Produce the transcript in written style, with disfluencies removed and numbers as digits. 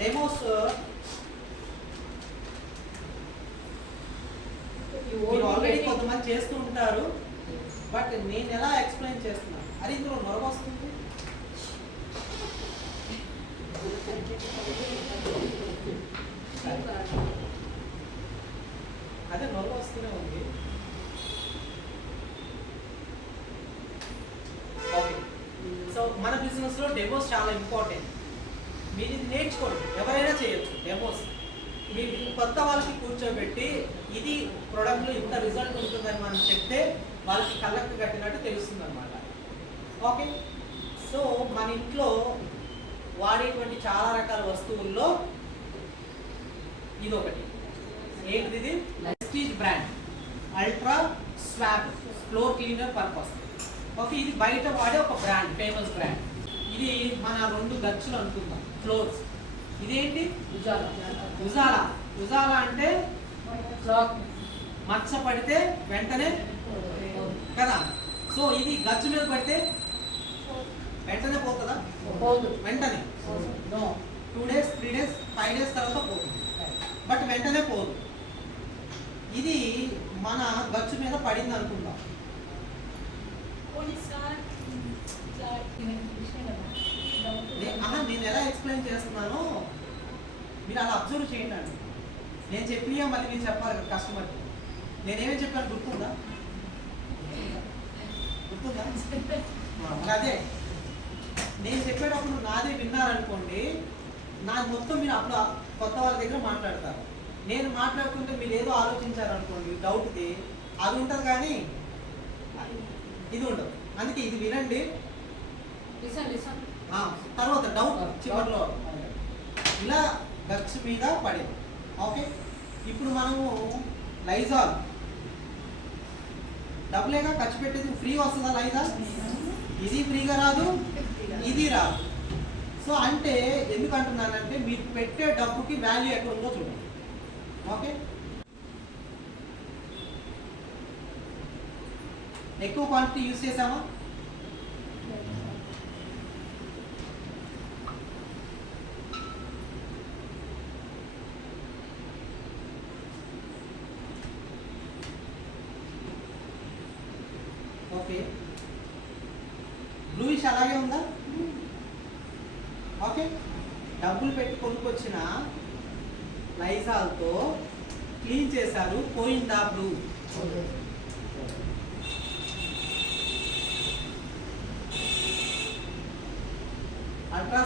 Demos మీరు already కొంతమంది చేస్తూ ఉంటారు, బట్ నేను ఎలా ఎక్స్ప్లెయిన్ చేస్తున్నాను. అది ఇందులో నొరగ వస్తుంది. అదే నొరగ వస్తూనే ఉంది. ఓకే, సో మన బిజినెస్లో డెమోస్ చాలా ఇంపార్టెంట్. మీరు ఇది నేర్చుకోండి, ఎవరైనా చేయొచ్చు డెమోస్. మీరు కొత్త వాళ్ళకి కూర్చోబెట్టి ఇది ప్రొడక్ట్లో ఇంత రిజల్ట్ ఉంటుందని మనం చెప్తే వాళ్ళకి కళ్ళకు కట్టినట్టు తెలుస్తుంది అనమాట. ఓకే, సో మన ఇంట్లో వాడేటువంటి చాలా రకాల వస్తువుల్లో ఇది ఒకటి. ఏంటిది? ఇది prestige brand ultra swap floor cleaner purpose. Okay, ఇది బయట వాడే ఒక బ్రాండ్, ఫేమస్ బ్రాండ్. ఇది మన 2 గచ్చులు అనుకుందాం, ఫ్లోర్స్. ఇదేంటి? ఉజాలా. ఉజాలా అంటే మచ్చ పడితే వెంటనే కదా. సో ఇది గచ్చు మీద పడితే వెంటనే పోతుందా? వెంటనే 2 days 3 days 5 days తర్వాత పోతుంది, బట్ వెంటనే పోదు. ఇది మన గచ్చు మీద పడింది అనుకుందాం. నేను ఎలా ఎక్స్ప్లెయిన్ చేస్తున్నానో మీరు అలా అబ్జర్వ్ చేయండి అండి. నేను చెప్పినా మళ్ళీ మీరు చెప్పాలి కదా కస్టమర్కి. నేనేమేమి చెప్పాను గుర్తుందా? అదే నేను చెప్పేటప్పుడు నాదే విన్నారనుకోండి, నాకు మొత్తం మీరు అప్పుడు కొత్త వాళ్ళ దగ్గర మాట్లాడతారు. నేను మాట్లాడుతుంటే మీరు ఏదో ఆలోచించారనుకోండి డౌట్ది, అది ఉంటుంది కానీ ఇది ఉండదు. అందుకే ఇది వినండి, తర్వాత డౌట్ చివరిలో ఇలా గచ్చు మీద పడింది. ఓకే, ఇప్పుడు మనము లైజాల్ డబ్బులేగా ఖర్చు పెట్టేది, ఫ్రీ వస్తుందా లైజాల్? ఇది ఫ్రీగా రాదు, ఇది రాదు. సో అంటే ఎందుకు అంటున్నానంటే మీరు పెట్టే డబ్బుకి వాల్యూ ఎక్కడ ఉందో చూడండి. ఓకే, ఎక్కువ క్వాంటిటీ యూజ్ చేసామా? ఓకే, బ్లూయిష్ అలాగే ఉందా? ఓకే, డబ్బులు పెట్టి కొనుక్కొచ్చిన లైజాల్తో క్లీన్ చేశారు, పోయిందా బ్లూ? అల్ట్రా